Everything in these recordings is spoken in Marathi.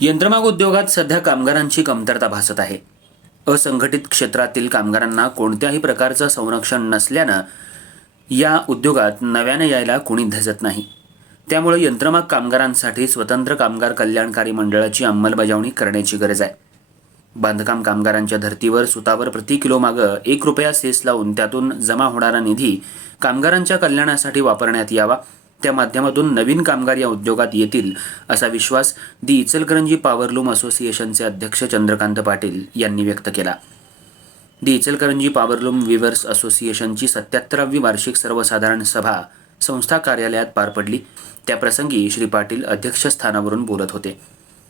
यंत्रमाग उद्योगात सध्या कामगारांची कमतरता भासत आहे. असंघटित क्षेत्रातील कामगारांना कोणत्याही प्रकारचं संरक्षण नसल्यानं या उद्योगात नव्याने यायला कोणी धजत नाही. त्यामुळे यंत्रमाग कामगारांसाठी स्वतंत्र कामगार कल्याणकारी मंडळाची अंमलबजावणी करण्याची गरज आहे. बांधकाम कामगारांच्या धर्तीवर सुतावर प्रति किलो मागं एक रुपया सेस लावून त्यातून जमा होणारा निधी कामगारांच्या कल्याणासाठी वापरण्यात यावा. त्या माध्यमातून नवीन कामगार या उद्योगात येतील असा विश्वास दि इचलकरंजी पॉवरलूम असोसिएशनचे अध्यक्ष चंद्रकांत पाटील यांनी व्यक्त केला. दि इचलकरंजी पॉवरलूम विवर्स असोसिएशनची सत्याहत्तरावी वार्षिक सर्वसाधारण सभा संस्था कार्यालयात पार पडली. त्याप्रसंगी श्री पाटील अध्यक्षस्थानावरून बोलत होते.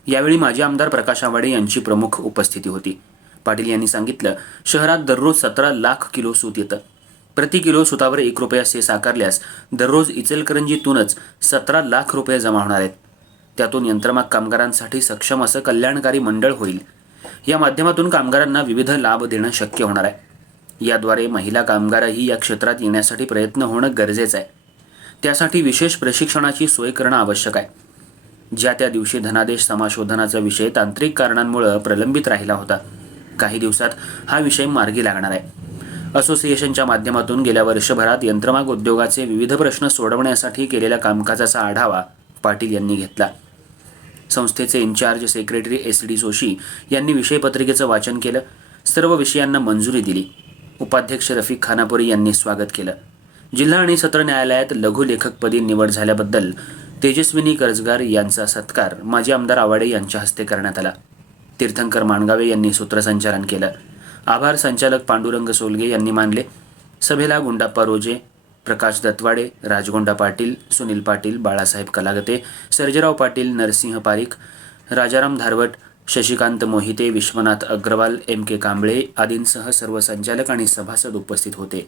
यावेळी माजी आमदार प्रकाश आवाडे यांची प्रमुख उपस्थिती होती. पाटील यांनी सांगितलं शहरात दररोज सतरा लाख किलो सूत येतं. प्रति किलो सुतावर एक रुपया सेस आकारल्यास दररोज इचलकरंजीतूनच सतरा लाख रुपये जमा होणार आहेत. त्यातून यंत्रमाग कामगारांसाठी सक्षम असं कल्याणकारी मंडळ होईल. या माध्यमातून कामगारांना विविध लाभ देणं शक्य होणार आहे. याद्वारे महिला कामगारही या क्षेत्रात येण्यासाठी प्रयत्न होणं गरजेचं आहे. त्यासाठी विशेष प्रशिक्षणाची सोय करणं आवश्यक आहे. ज्या त्या दिवशी धनादेश समाशोधनाचा विषय तांत्रिक कारणांमुळं प्रलंबित राहिला होता. काही दिवसात हा विषय मार्गी लागणार आहे. असोसिएशनच्या माध्यमातून गेल्या वर्षभरात यंत्रमाग उद्योगाचे विविध प्रश्न सोडवण्यासाठी केलेल्या कामकाजाचा आढावा पाटील यांनी घेतला. संस्थेचे incharge secretary S D Joshi यांनी विषयपत्रिकेचं वाचन केलं. सर्व विषयांना मंजुरी दिली. उपाध्यक्ष रफिक खानापुरी यांनी स्वागत केलं. जिल्हा आणि सत्र न्यायालयात लघु लेखकपदी निवड झाल्याबद्दल तेजस्विनी कर्जगार यांचा सत्कार माजी आमदार आवाडे यांच्या हस्ते करण्यात आला. तीर्थंकर माणगावे यांनी सूत्रसंचालन केलं. आभार संचालक पांडुरंग सोलगे यांनी मानले. सभेला गुंडाप्पा रोजे प्रकाश दत्वाडे राजगोंडा पाटील सुनील पाटील बाळासाहेब कलागते सर्जेराव पाटील नरसिंह पारीख राजाराम धारवट शशिकांत मोहिते विश्वनाथ अग्रवाल एम के कांबळे आदींसह सर्व संचालक आणि सभासद उपस्थित होते.